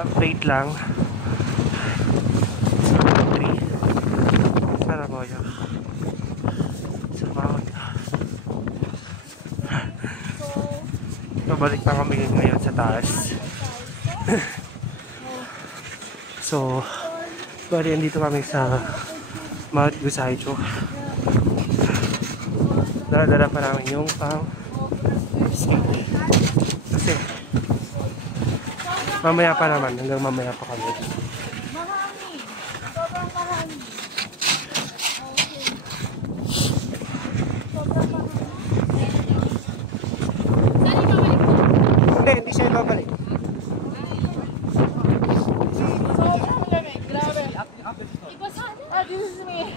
Update lang. Sana mo yun. Sa bawat. Pabalik na kami ngayon sa taas. So, bali andito kami sa Mount Gusaicho. Dala-dala pa namin yung pang skate. Kasi mamaya pa naman, hanggang mamaya pa kami. Marami. Sobrang marami. Sobrang marami. Hindi siya ibabalik. This is me.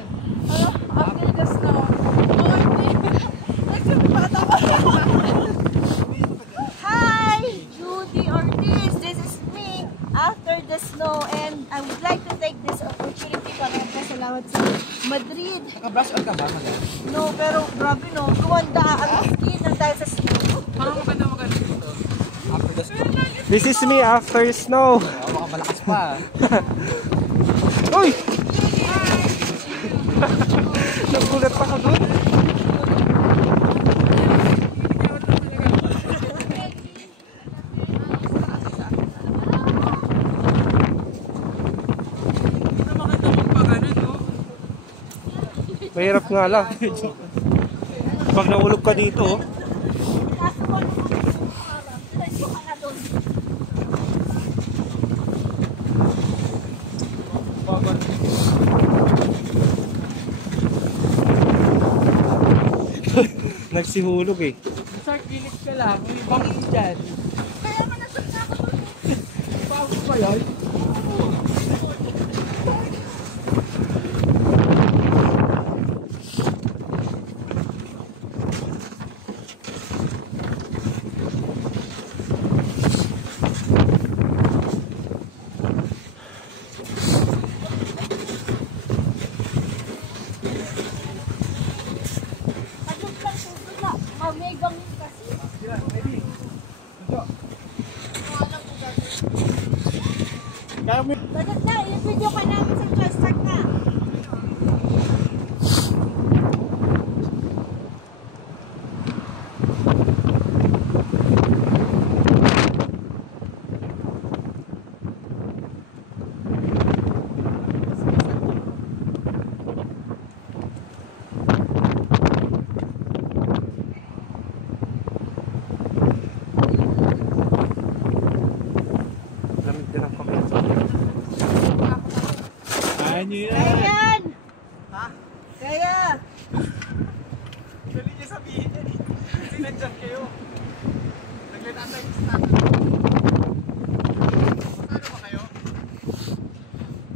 After the snow. Hi, Judy Ortiz. This is me after the snow, and I would like to take this opportunity para magpasalamat sa Madrid. Naka-brush out ka ba? No, pero grabe no. Kumanda ang skin ng dahil sa snow. Parang maganda dito. After the snow. This is me after snow. Baka malakas pa. Uy! Nagulat pa ka doon. Mahirap nga lang. Pag nahulog ka dito, nagsihulog eh. Sir, kilit ka lang. May bangin dyan. Kaya man nasag na ako. Paano ba yan? May bangin kasi. Bagat na, yung video ka namin sa Chastag na. Kaya yan! Ha? Kaya! Galing niya sabihin yan eh. Kasi nandyan kayo. Naglalata yung stand. Masana ba kayo?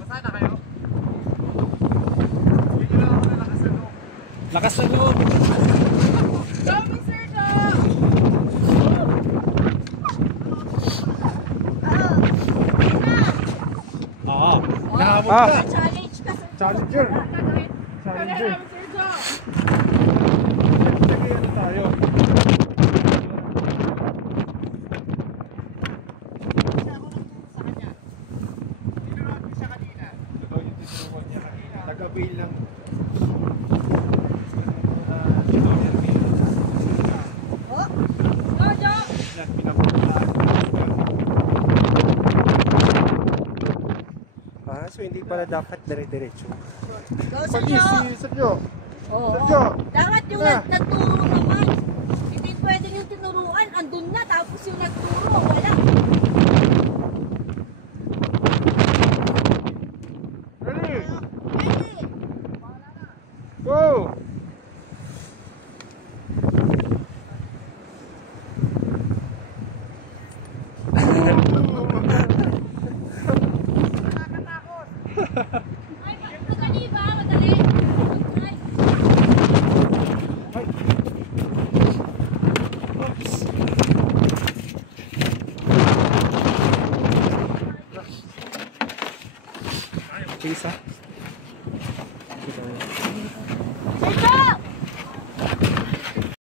Masana kayo? Hindi nyo lang ako na lakas na loob. Lakas na loob! Kami, Sir Do! Oo. Nahabot Ah. ka. Challenge ka, Sir Do. Challenger. Challenger. Nagkaya na tayo. Tinurot siya kanina. Ito yung tinurot niya kanina. Taga-bail lang. Oh? Go, Jo! So hindi pala dapat dire-diretso. Go, Sir Jo! Sergio. Oo. Sergio! Dapat yung nagturo naman. Hindi pwede yung tinuruan. Andun na, tapos yung nagturo, wala. Ready? Pwede. Go! Ay, madali ba? Madali. Isa.